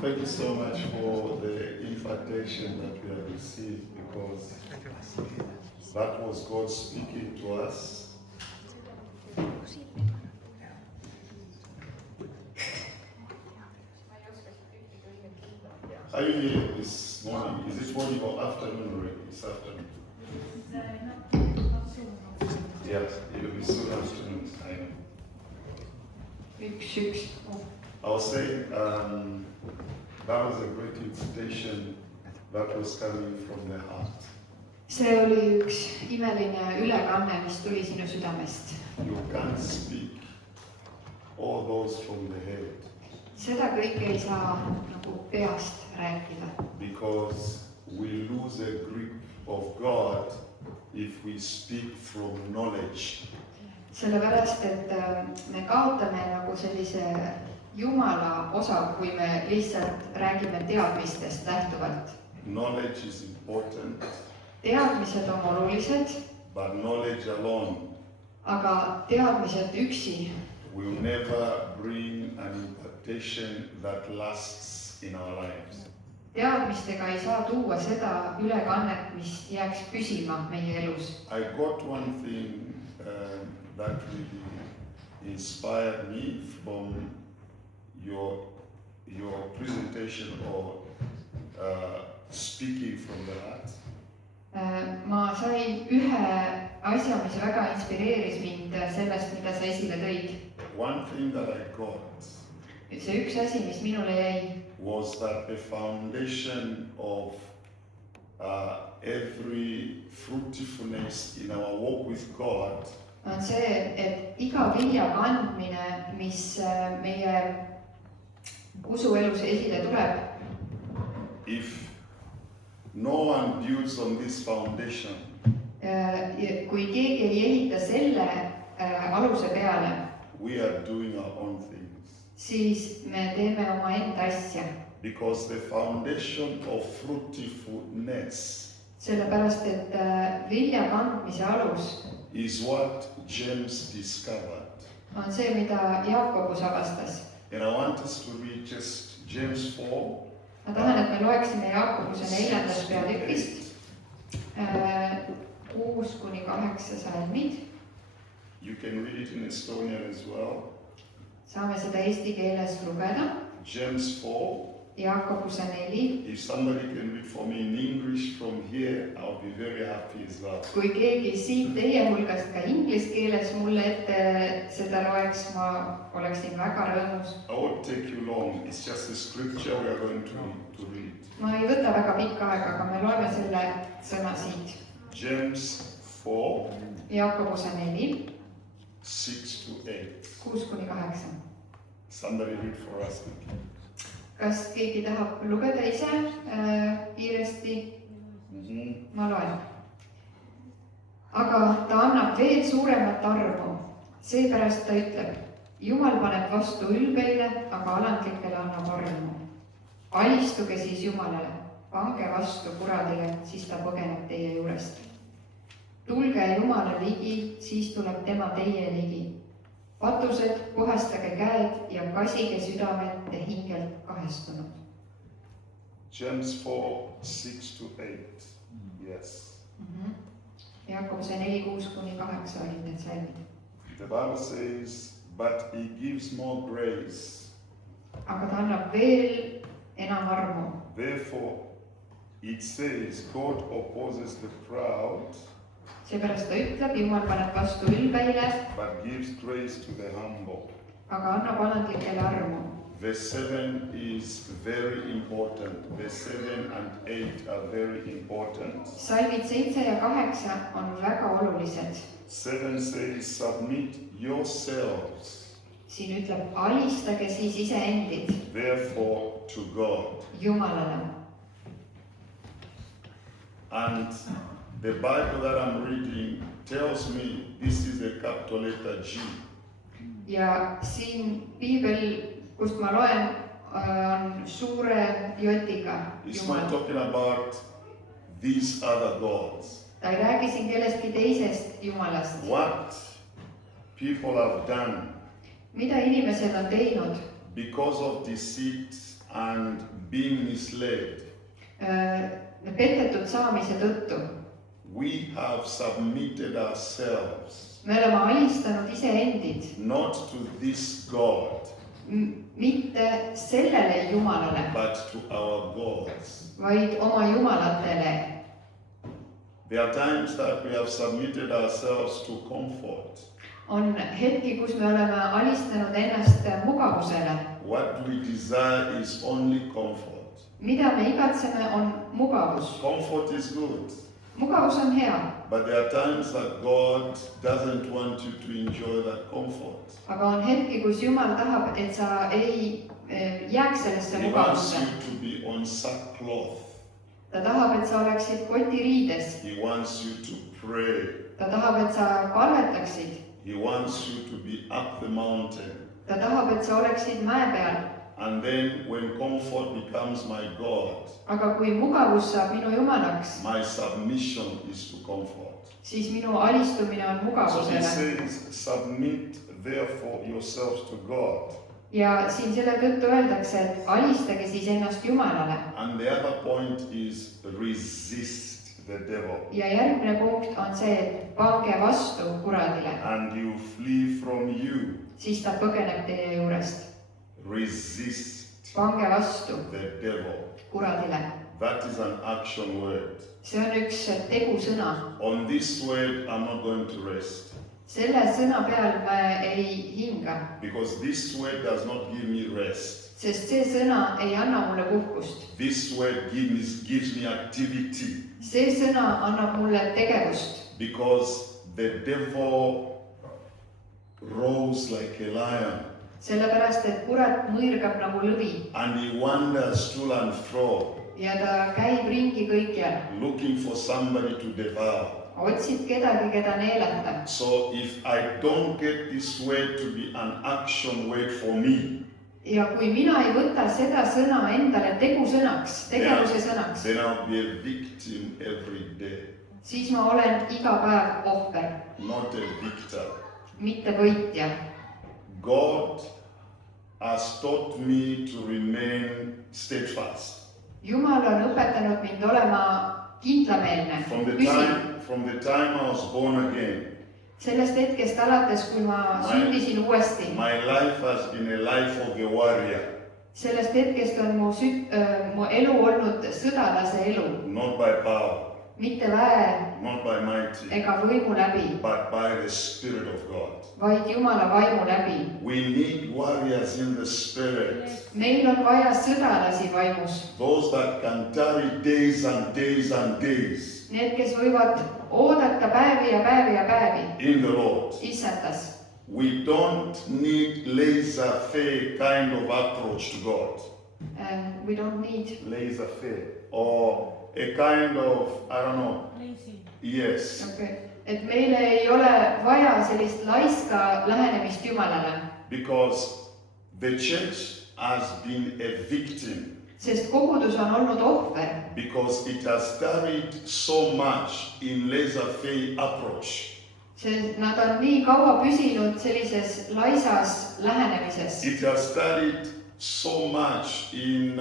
Thank you so much for the invitation that we have received, because that was God speaking to us. Are you here this morning? Is it morning or afternoon already? It's afternoon. Yes, it will be soon afternoon. I know. I was saying that was a great invitation that was coming from the heart. See oli üks imeline ülekanne, mis tuli sinu südamest. You can't speak all those from the head. Seda kõike ei saa nagu peast rääkida. Because we lose a grip of God if we speak from knowledge. Sellepärast, et me kaotame nagu sellise Jumala osa, kui me lihtsalt räägime teadmistest lähtuvalt. Knowledge is important. Teadmised on olulised, But knowledge alone aga teadmised üksi will never bring an impartation that lasts in our lives. teadmistega ei saa tuua seda ülekannet, mis jääks püsima meie elus. I got one thing that really inspired me from your presentation or speaking from the heart. Ma sain ühe asja, mis väga inspireeris mind sellest, mida sa esile tõid. One thing that I got See üks asi, mis minule jäi, was that the foundation of every fruitfulness in our walk with God on see, et iga vilja kandmine, mis meie usuelus esile tuleb, if no one builds on this foundation, kui keegi ei ehita selle aluse peale, we are doing our own things. siis me teeme omaenda asja. Because the foundation of fruitfulness Sellepärast, et vilja kandmise alus is what James discovered. on see, mida Jaakobus avastas. And I want us to read just James 4. Ma tahan, et me loeksime Jaakobuse 4. peatükist 6-8 salmid. You can read it in Estonian as well. Saame seda eesti keeles lugeda. James 4. Jaakobuse 4. If somebody can read for me in English from here, I'll be very happy as well. Kui keegi siit teie hulgast ka inglise keeles mulle ette seda loeks, ma oleksin väga rõõmus. I won't take you long. It's just a scripture we are going to read. Ma ei võta väga pikka aega, aga me loeme selle sõna siit. James 4. Jaakobuse 4. 6-8. 6-8. Somebody read for us. Kas keegi tahab lugeda ise kiiresti? Ma loen. Aga ta annab veel suuremat armu. Seepärast ta ütleb, Jumal paneb vastu ülbeile, aga alandlikele annab armu. Alistuge siis Jumalale, pange vastu kuradile, siis ta põgeneb teie juurest. Tulge Jumala ligi, siis tuleb tema teie ligi. Patused, puhastage käed ja kasige südamed ja hingelt kahestunud. James 4, 6-8. Yes. Jaakobuse 4, 6-8 olid need salmid. The Bible says, but he gives more grace. Aga ta annab veel enam armu. Therefore, it says, God opposes the proud, Seepärast ta ütleb, Jumal paneb vastu ülbeile, but gives grace to the humble. aga annab alandlikele armu. Verse 7 is very important. Verse 7 and 8 are very important. Salmid 7 ja 8 on väga olulised. 7 says, submit yourselves, Siin ütleb, alistage siis iseendid therefore, to God. Jumalale. And the Bible that I'm reading tells me this is a capital letter G. Ja siin piibel, kust ma loen, on suure jotiga It's not Jumal. talking about these other gods. Ta ei räägi siin kellestki teisest Jumalast. What people have done Mida inimesed on teinud because of deceit and being misled, petetud saamise tõttu. we have submitted ourselves Me oleme alistanud iseendid, not to this God, mitte sellele Jumalale, but to our gods. vaid oma jumalatele. There are times that we have submitted ourselves to comfort. On hetki, kus me oleme alistanud ennast mugavusele. What we desire is only comfort. Mida me igatseme, on mugavus. Comfort is good, Mugavus on hea, but there are times that God doesn't want you to enjoy that comfort. aga on hetki, kus Jumal tahab, et sa ei jääks sellesse He wants mugavusse. you to be on sackcloth. Ta tahab, et sa oleksid kotiriides. He wants you to pray. Ta tahab, et sa palvetaksid. He wants you to be up the mountain. Ta tahab, et sa oleksid mäe peal. And then when comfort becomes my God, Aga kui mugavus saab minu jumalaks, my submission is to comfort. siis minu alistumine on So he mugavusele. says, submit therefore yourselves to God. Ja siin selle tõttu öeldakse, et alistage siis ennast Jumalale. And the other point is resist the devil. Ja järgmine punkt on see, et pange vastu kuradile. And you flee from you. Siis ta põgeneb teie juurest. Resist Pange vastu the devil. kuradile. That is an action word. See on üks tegusõna. On this word, I'm not going to rest. Selle sõna peal ma ei hinga, Because this word does not give me rest. sest see sõna ei anna mulle puhkust. This word gives me activity. See sõna annab mulle tegevust, Because the devil roars like a lion. sellepärast et kurat mõirgab nagu lõvi And he wanders to and fro, ja ta käib ringi kõikjal, looking for somebody to devour. otsib kedagi, keda neelata. So if I don't get this word to be an action word for me, Ja kui mina ei võta seda sõna endale tegusõnaks, tegevuse sõnaks, then I'll be a victim every day, siis ma olen iga päev ohver, not a victor. mitte võitja. God has taught me to remain steadfast. Jumal on õpetanud mind olema kindlameelne, From the püsiv. time I was born again, Sellest hetkest alates, kui ma sündisin uuesti, my life has been a life of a warrior, sellest hetkest on mu elu olnud sõdalase elu, not by power, mitte väe not by mighty, ega võimu läbi, but by the Spirit of God. vaid Jumala vaimu läbi. We need warriors in the Spirit, Meil on vaja sõdalasi vaimus, those that can tarry days and days and days need, kes võivad oodata päevi ja päevi ja päevi in the Lord. issandas. We don't need laissez-faire kind of approach to God. We don't need, Laissez-faire. Or a kind of, I don't know. Yes. okay. Et meile ei ole vaja sellist laiska lähenemist Jumalale, Because the church has been a victim. sest kogudus on olnud ohver, Because it has tarried so much in laissez-faire approach. sest nad on nii kaua püsinud sellises laisas lähenemises. It has tarried so much in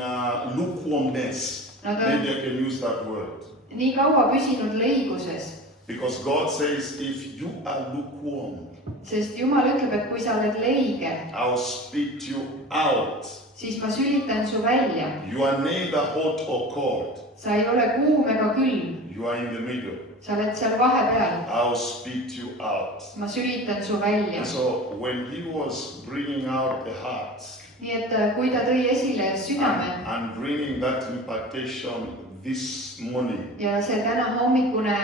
lukewarmness. Nad Maybe on I can use that word. nii kaua püsinud leiguses, Because God says, if you are lukewarm, sest Jumal ütleb, et kui sa oled leige, I'll spit you out. siis ma sülitan su välja. You are neither hot or cold. Sa ei ole kuum ega külm, You are in the middle. sa oled seal vahepeal. I'll spit you out. Ma sülitan su välja. And so when he was bringing out the heart Nii et kui ta tõi esile südame and bringing that impartation this morning, ja see täna hommikune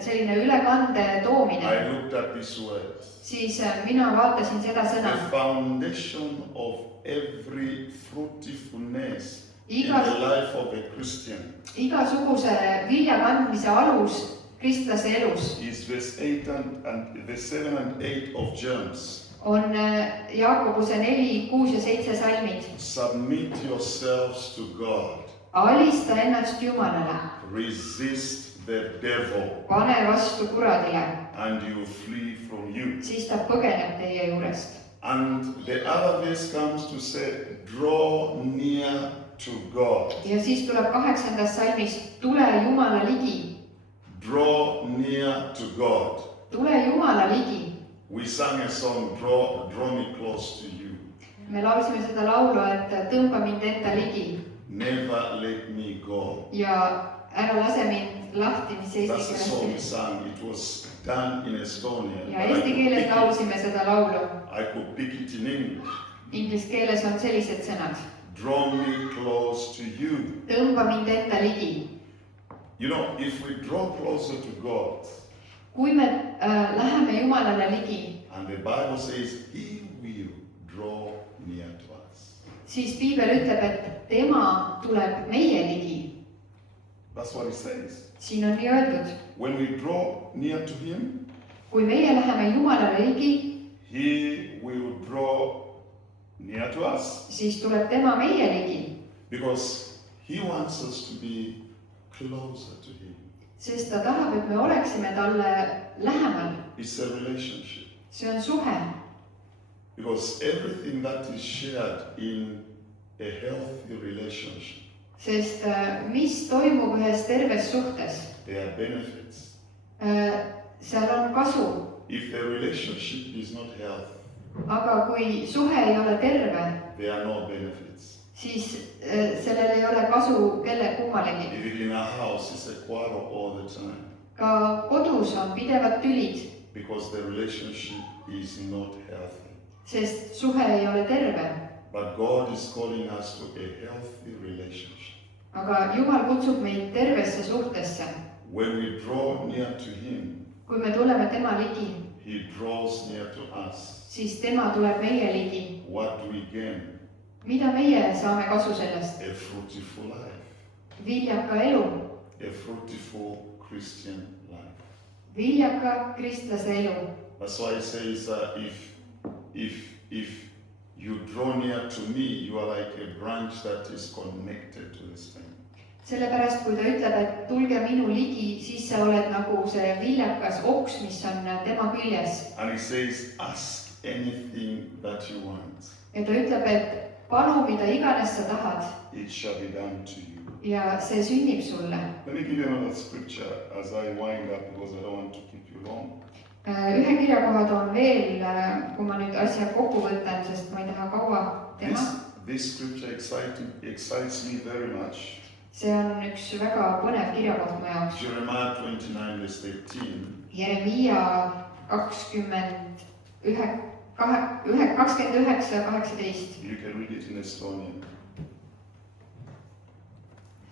selline ülekande toomine, I looked at this word. siis mina vaatasin seda sõna. The foundation of every fruitfulness in Igas- the life of a Christian Igasuguse vilja kandmise alus kristlase elus is verse 8 and verse 7 and 8 of James. on Jaakobuse 4, 6 ja 7 salmid. Submit yourselves to God. Alista ennast Jumalale, Resist the devil pane vastu kuradile, and he will flee from you. siis ta põgeneb teie juurest. And the other verse comes to say, draw near to God. ja siis tuleb 8. salmis, tule Jumala ligi, Draw near to God. tule Jumala ligi. We sang a song, draw me close to you. me laulsime seda laulu, et tõmba mind enda ligi Never let me go. ja ära lase mind lahti, mis eesti That's the song we keeles. sang. It was done in Estonia. ja eesti keeles laulsime seda laulu. I could pick it in English. Inglise keeles on sellised sõnad. Draw me close to you. tõmba mind enda ligi. You know, if we draw closer to God, kui me läheme Jumalale ligi, and the Bible says He will draw near to us. siis piibel ütleb, et tema tuleb meie ligi. That's what it says. siin on nii öeldud. When we draw near to Him, kui meie läheme Jumalale ligi, He will draw near to us. siis tuleb tema meie ligi, Because He wants us to be closer to Him. sest ta tahab, et me oleksime talle lähemal. It's a relationship. see on suhe, Because everything that is shared in a healthy relationship, sest mis toimub ühes terves suhtes, there are benefits. seal on kasu, If the relationship is not healthy, aga kui suhe ei ole terve, there are no benefits. siis sellel ei ole kasu kummalegi. If in a house, it's a quarrel all the time. ka kodus on pidevad tülid, Because the relationship is not healthy. sest suhe ei ole terve. But God is calling us to a healthy relationship. aga Jumal kutsub meid tervesse suhtesse. When we draw near to Him, kui me tuleme tema ligi, He draws near to us. siis tema tuleb meie ligi. What do we gain? mida meie saame kasu sellest? A fruitful life. viljaka elu, A fruitful Christian life. viljaka kristlase elu. That's why it says, if you draw near to me, you are like a branch that is connected to the stem. sellepärast, kui ta ütleb, et tulge minu ligi, siis sa oled nagu see viljakas oks, mis on tema küljes. And it says, ask anything that you want. ja ta ütleb, et palu, mida iganes sa tahad It shall be done to you. ja see sünnib sulle. Let me give you another scripture as I wind up because I don't want to keep you long. ühe kirjakoha toon veel, kui ma nüüd asja kokku võtan, sest ma ei taha kaua teha. This scripture excites me very much. see on üks väga põnev kirjakoht mu jaoks. Jeremiah 29 verse 13. Jeremiia 29:18. You can read it in Estonian.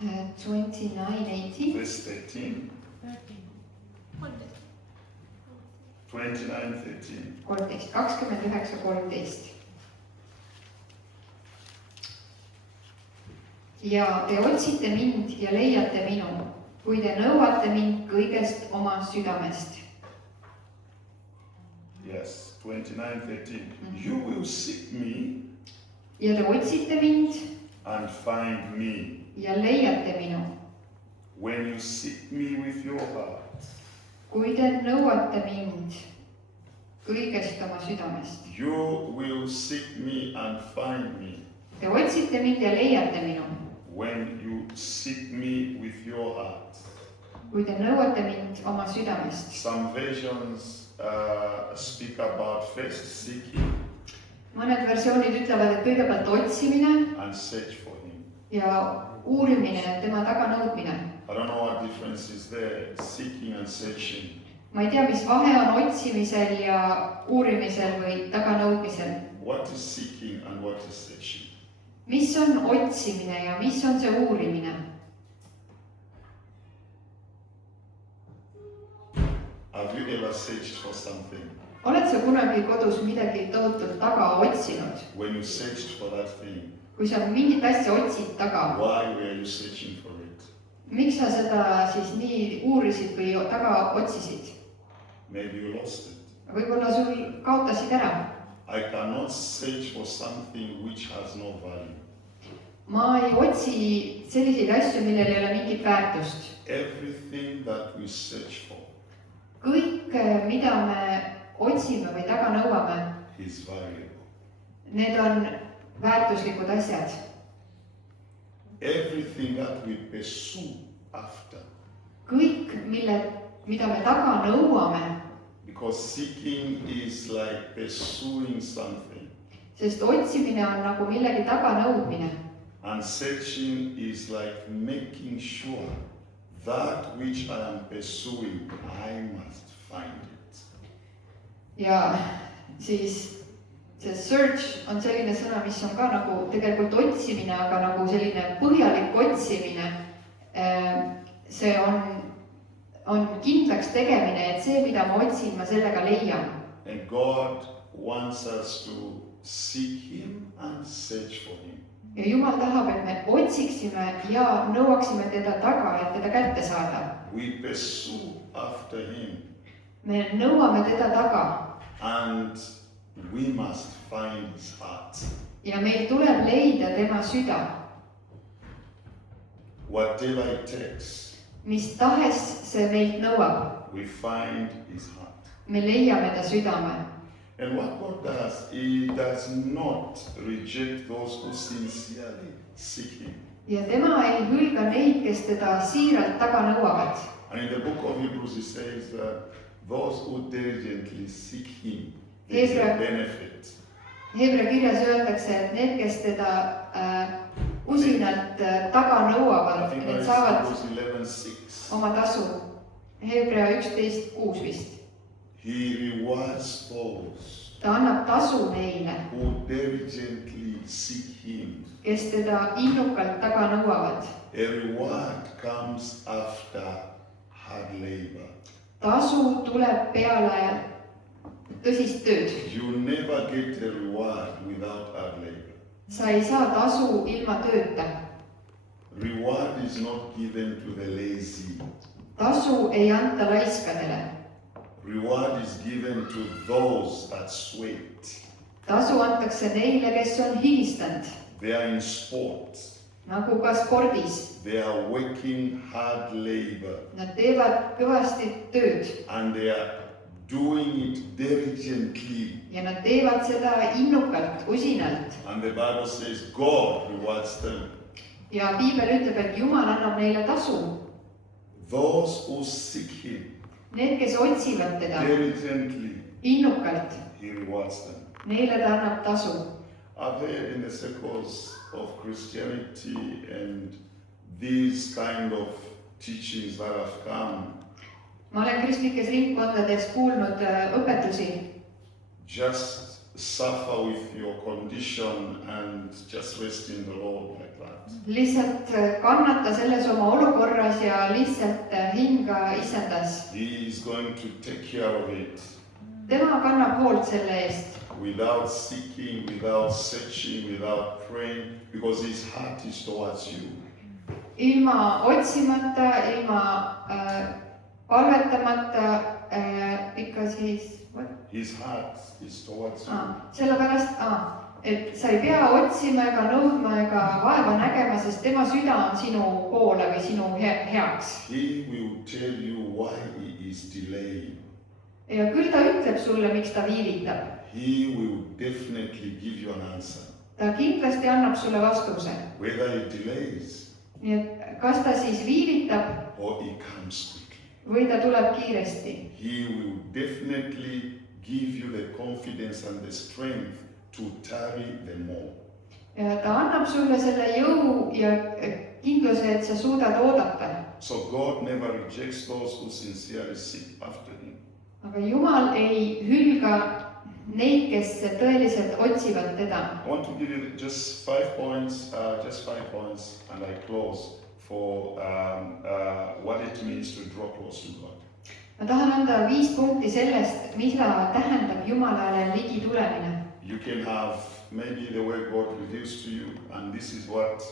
29:18. Verse 13. 29:13. 29:13. ja te otsite mind ja leiate minu, kui te nõuate mind kõigest oma südamest. Yes, 29:13. You will seek me ja te otsite mind and find me ja leiate minu, when you seek me with your heart. kui te nõuate mind kõigest oma südamest. You will seek me and find me Te otsite mind ja leiate minu, when you seek me with your heart. kui te nõuate mind oma südamest. Some versions speak about first seeking mõned versioonid ütlevad, et kõigepealt otsimine and search for him. ja uurimine, tema taganõudmine. I don't know what difference is there, seeking and searching. ma ei tea, mis vahe on otsimisel ja uurimisel või taganõudmisel. What is seeking and what is searching? mis on otsimine ja mis on see uurimine? Have you ever searched for something? oled sa kunagi kodus midagi tohutult taga otsinud? When you searched for that thing, kui sa mingit asja otsid taga, why were you searching for it? miks sa seda siis nii uurisid või taga otsisid? Maybe you lost it. võib-olla sul kaotasid ära. I cannot search for something which has no value. ma ei otsi selliseid asju, millel ei ole mingit väärtust. Everything that we search for kõik, mida me otsime või taga nõuame, is valuable. Need on väärtuslikud asjad. Everything that we pursue after. Kõik, mida me taga nõuame, Because seeking is like pursuing something. sest otsimine on nagu millegi taga nõudmine. And searching is like making sure that which I am pursuing, I must find it. Ja siis see search on selline sõna, mis on ka nagu tegelikult otsimine, aga nagu selline põhjalik otsimine. See on kindlaks tegemine, et see, mida ma otsin, ma sellega leian. And God wants us to seek Him and search for Him. Ja Jumal tahab, et me otsiksime ja nõuaksime teda taga, et teda kätte saada. We pursue after Him. Me nõuame teda taga. And we must find His heart. Ja meil tuleb leida tema süda. Whatever it takes, Mis tahes see meilt nõuab. we find His heart. Me leiame ta südame. And what God does, He does not reject those who sincerely seek Him. Ja tema ei hülga neid, kes teda siiralt taga nõuavad. And in the book of Hebrews, He says that those who diligently seek Him, there is a benefit. Hebra kirjas öeldakse, et need, kes teda usinalt taga nõuavad, need saavad oma tasu. Hebra 11:6 vist. He rewards those Ta annab tasu neile, who diligently seek Him. kes teda innukalt taga nõuavad. A reward comes after hard labor. Tasu tuleb peale tõsist tööd. You never get a reward without hard labor. Sa ei saa tasu ilma tööta. Reward is not given to the lazy. Tasu ei anta laiskadele. Reward is given to those that sweat. Tasu antakse neile, kes on higistanud, They are in sport. nagu ka spordis. They are working hard labor. Nad teevad kõvasti tööd And they are doing it diligently. ja nad teevad seda innukalt, usinalt. And the Bible says God rewards them. Ja Piibel ütleb, et Jumal annab neile tasu. Those who seek Him Need, kes otsivad teda diligently, innukalt, He rewards them. neile ta annab tasu. I've heard in the circles of Christianity and these kind of teachings that have come, Ma olen kristlikes ringkondades kuulnud õpetusi. just suffer with your condition and just rest in the Lord like that. Lihtsalt kannata selles oma olukorras ja lihtsalt hinga issandas. He is going to take care of it Tema kannab hoolt selle eest. without seeking, without searching, without praying, because His heart is towards you. Ilma otsimata, ilma palvetamata, because His heart is towards you. sellepärast, et sa ei pea otsima ega nõudma ega vaeva nägema, sest tema süda on sinu poole või sinu heaks. He will tell you why He is delaying. Ja küll ta ütleb sulle, miks ta viivitab. He will definitely give you an answer. Ta kindlasti annab sulle vastuse. Whether He delays Nii et kas ta siis viivitab or He comes quickly. või ta tuleb kiiresti. He will definitely give you the confidence and the strength to tarry the more. Ja ta annab sulle selle jõu ja kindluse, et sa suudad oodata. So God never rejects those who sincerely seek after Him. Aga Jumal ei hülga neid, kes tõeliselt otsivad teda. I want to give you just 5 points, and I close for what it means to draw close to God. Ma tahan anda 5 punkti sellest, mida tähendab Jumalale ligi tulemine. You can have maybe the way God reveals to you, and this is what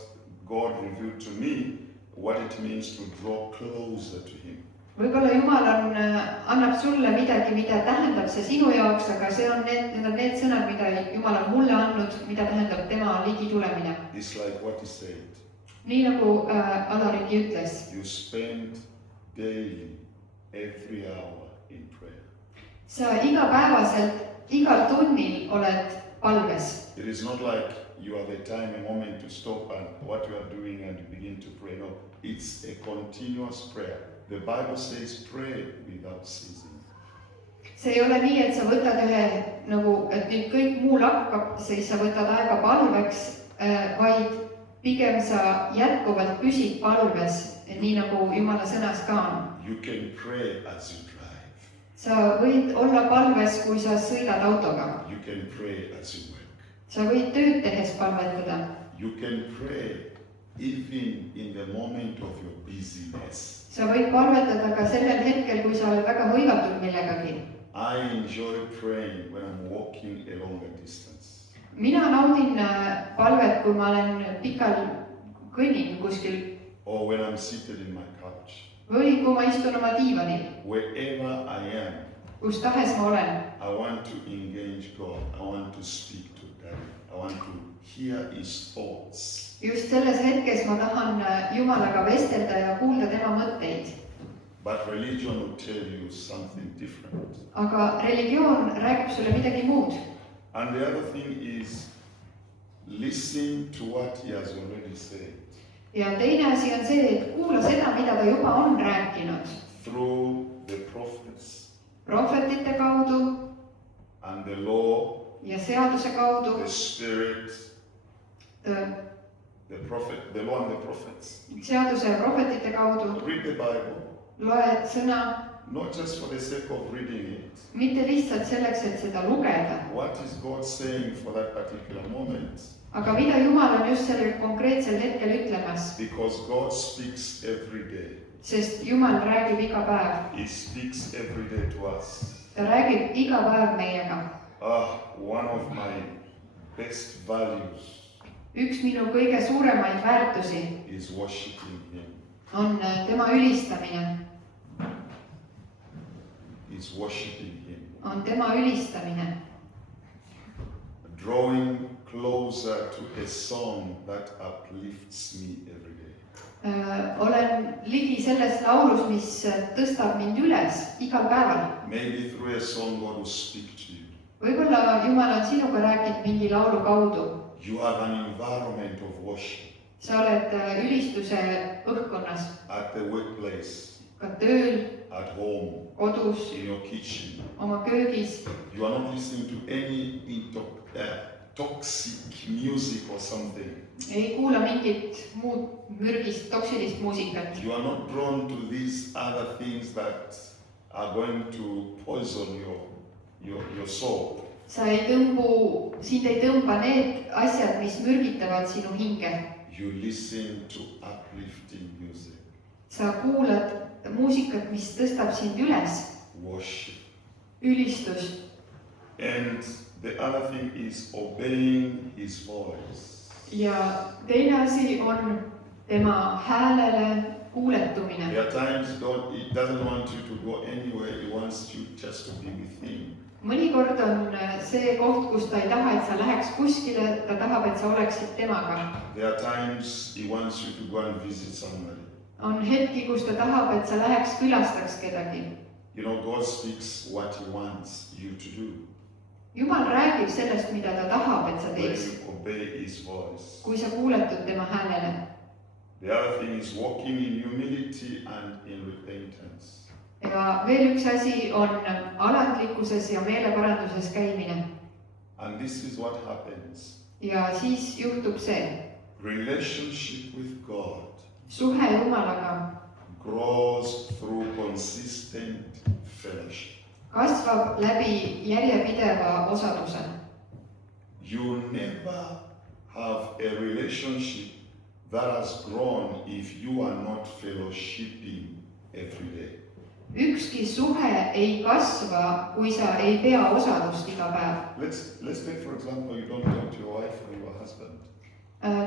God revealed to me, what it means to draw closer to Him. Võib-olla Jumal annab sulle midagi, mida tähendab see sinu jaoks, aga see on need sõnad, mida Jumal on mulle andnud, mida tähendab tema ligi tulemine. It's like what He said. Nii nagu Alariki ütles. You spend daily, every hour in prayer. Sa igapäevaselt, igal tunnil oled palves. It is not like you have a time, a moment to stop and what you are doing and you begin to pray. No, it's a continuous prayer. The Bible says pray without ceasing. See ei ole nii, et sa võtad ühe nagu, et nüüd kõik muu lakkab, siis sa võtad aega palveks, vaid pigem sa jätkuvalt püsid palves, nii nagu Jumala sõnas ka on. You can pray as you drive. Sa võid olla palves, kui sa sõidad autoga. You can pray as you work. Sa võid tööd tehes palvetada. You can pray even in the moment of your busyness. Sa võid palvetada ka sellel hetkel, kui sa oled väga hõivatud millegagi. I enjoy praying when I'm walking a longer distance. Mina naudin palvet, kui ma olen pikal kõnnin kuskil. Or when I'm seated in my couch. Või kui ma istun oma diivanil. Wherever I am. Kus tahes ma olen. I want to engage God. I want to speak to Daddy. I want to hear His thoughts. Just selles hetkes ma tahan Jumalaga vestelda ja kuulda tema mõtteid. But religion will tell you something different. Aga religioon räägib sulle midagi muud. And the other thing is listen to what He has already said. Ja teine asi on see, et kuula seda, mida ta juba on rääkinud. Through the prophets. Prohvetite kaudu. And the law. Ja seaduse kaudu. The spirit. The prophet, the law and the prophets. Seaduse ja prohvetite kaudu. Read the Bible. Loed sõna. Not just for the sake of reading it. Mitte lihtsalt selleks, et seda lugeda. What is God saying for that particular moment? Aga mida Jumal on just sellel konkreetsel hetkel ütlemas? Because God speaks every day. Sest Jumal räägib iga päev. He speaks every day to us. Ta räägib iga päev meiega. One of my best values. Üks minu kõige suuremaid väärtusi is worshiping Him. On tema ülistamine. Is worshiping Him. On tema ülistamine. Drawing closer to a song that uplifts me every day. Olen ligi selles laulus, mis tõstab mind üles igal päeval. Maybe through a song God will speak to you. Võib-olla Jumal on sinuga rääkinud mingi laulu kaudu. You have an environment of worship. Sa oled ülistuse õhkkonnas. At the workplace. Ka tööl. At home. Kodus. In your kitchen. Oma köögis. You are not listening to any toxic music or something. Ei kuula mingit muud mürgist, toksilist muusikat. You are not drawn to these other things that are going to poison your soul. Sind ei tõmba need asjad, mis mürgitavad sinu hinge. You listen to uplifting music. Sa kuulad muusikat, mis tõstab sind üles. Worship. Ülistus. And the other thing is obeying His voice. Ja teine asi on tema häälele kuuletumine. There are times He doesn't want you to go anywhere. He wants you just to be with Him. Mõnikord on see koht, kus ta ei taha, et sa läheks kuskile, ta tahab, et sa oleksid temaga. There are times He wants you to go and visit somebody. On hetki, kus ta tahab, et sa läheks külastaks kedagi. You know, God speaks what He wants you to do. Jumal räägib sellest, mida ta tahab, et sa When teeks. you obey His voice. Kui sa kuuletud tema häälele. The other thing is walking in humility and in repentance. Ja veel üks asi on alandlikkuses ja meeleparanduses käimine. And this is what happens. Ja siis juhtub see. Relationship with God. Suhe Jumalaga. Grows through consistent fellowship. Kasvab läbi järjepideva osaduse. You never have a relationship that has grown if you are not fellowshipping every day. Ükski suhe ei kasva, kui sa ei pea osadust iga päev. Let's take for example, you don't talk to your wife or your husband.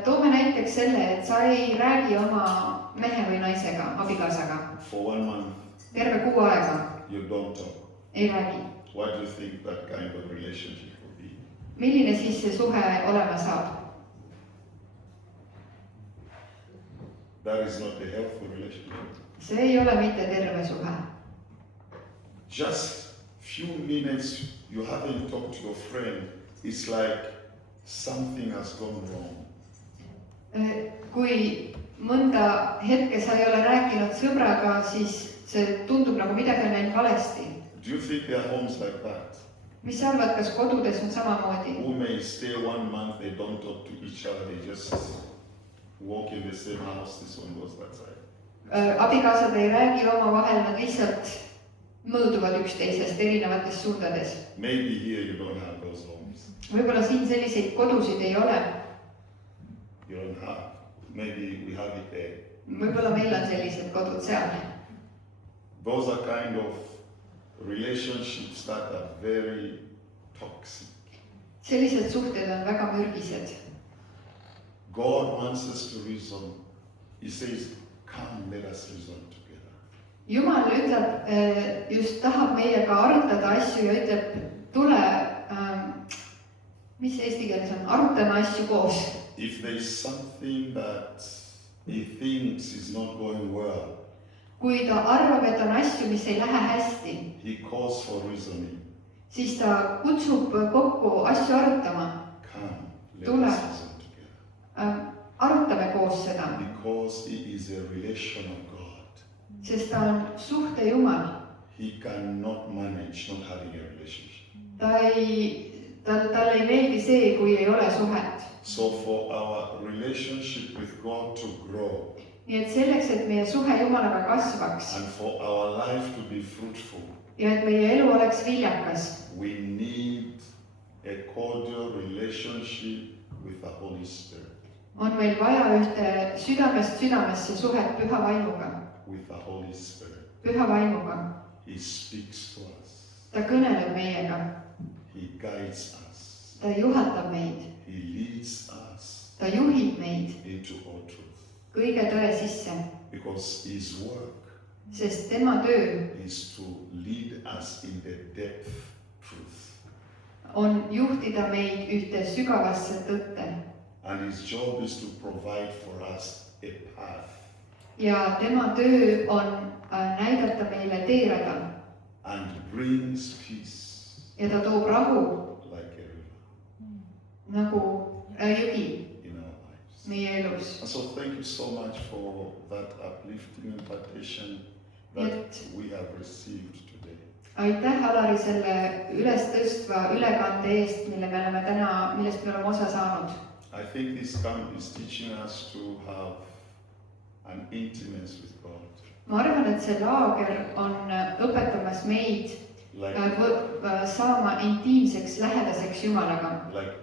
Toome näiteks selle, et sa ei räägi oma mehe või naisega, abikaasaga. For 1 month. Terve kuu aega. You don't talk. Ei räägi. What do you think that kind of relationship will be? Milline siis see suhe olema saab? That is not a healthy relationship. See ei ole mitte terve suhe. Just few minutes you haven't talked to your friend it's like something has gone wrong. kui mõnda hetke sa ei ole rääkinud sõbraga, siis see tundub nagu midagi on läinud valesti. Do you think there are homes like that? mis sa arvad, kas kodudes on samamoodi? Who may stay 1 month, they don't talk to each other, they just walk in the same house, this one goes that side. abikaasad ei räägi omavahel, nad lihtsalt mõõduvad üksteisest erinevates suundades. Maybe here you don't have those homes. võib-olla siin selliseid kodusid ei ole. You don't have. Maybe we have it there. võib-olla meil on sellised kodud seal. Those are kind of relationships that are very toxic. sellised suhted on väga mürgised. God wants us to reason. He says, come, let us reason together. Jumal ütleb, just tahab meiega arutada asju ja ütleb, tule, mis eesti keeles on, arutame asju koos. If there is something that he thinks is not going well, kui ta arvab, et on asju, mis ei lähe hästi, he calls for reasoning. siis ta kutsub kokku asju arutama. Come, let Tule. us reason together. Arutame koos seda, Because he is a relation of God. sest ta on suhte Jumal. He cannot manage not having a relationship. Talle ei meeldi see, kui ei ole suhet. So for our relationship with God to grow nii et selleks, et meie suhe Jumalaga kasvaks and for our life to be fruitful, ja et meie elu oleks viljakas, we need a cordial relationship with the Holy Spirit. on meil vaja ühte südamest südamesse suhet Püha Vaimuga. With the Holy Spirit. Püha Vaimuga. He speaks to us. ta kõneleb meiega, He guides us. ta juhatab meid, He leads us ta juhib meid into all truth. kõige tõe sisse, Because his work sest tema töö is to lead us in the depth truth. on juhtida meid ühte sügavasse tõtte And his job is to provide for us a path ja tema töö on näidata meile teerada and brings peace ja ta toob rahu like a river nagu jõgi in our lives. meie elus. And so thank you so much for that uplifting invitation that Yes. we have received today. aitäh, Alari, selle ülestõstva ülekande eest, millest me oleme osa saanud. I think this camp is teaching us to have an intimacy with God ma arvan, et see laager on õpetamas meid like saama intiimseks, lähedaseks Jumalaga,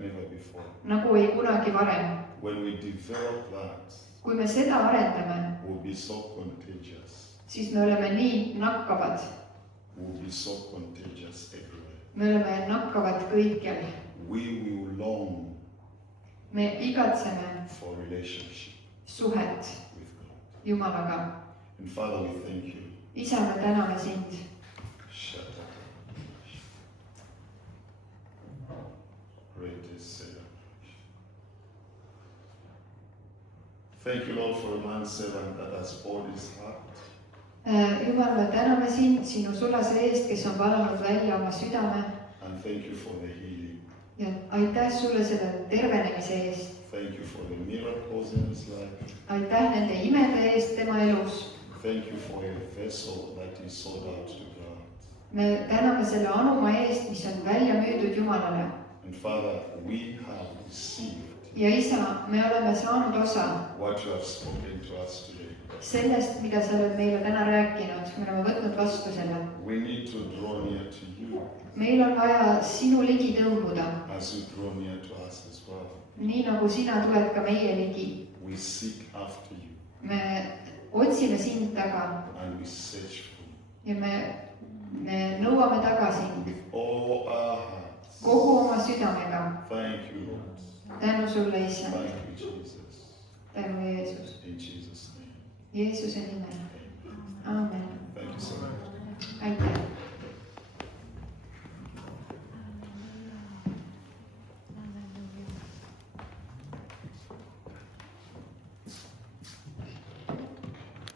never before. nagu ei kunagi varem. When we develop that, kui me seda arendame, we'll be so contagious. siis me oleme nii nakkavad. We'll be so contagious everywhere. me oleme nakkavad kõikjal. We will long me igatseme for relationship suhet with God. Jumalaga. And Father, we thank you. isa, me täname sind. Thank you, Lord, for a manservant that has poured his heart. Jumal, me täname sind sinu sulase eest, kes on valanud välja oma südame. And thank you for the healing. Ja aitäh sulle selle tervenemise eest. Thank you for the miracles in his life. Aitäh nende imede eest tema elus. Thank you for a vessel that is sold out to God. Me täname selle anuma eest, mis on välja müüdud Jumalale. And Father, we have received ja isa, me oleme saanud osa what you have spoken to us today. Sellest, mida sa oled meile täna rääkinud, me oleme võtnud vastu selle. We need to draw near to you meil on vaja sinu ligi tõmbuda, as you draw near to us as well. nii nagu sina tuled ka meie ligi. We seek after you me otsime sind taga and we search for you ja me nõuame tagasi with all our hearts. kogu oma südamega. Thank you, Lord. tänu sulle, isa. Thank you, Jesus. tänu, Jeesus. In Jesus' name. Jeesuse nimel. Aamen. Thank you so much.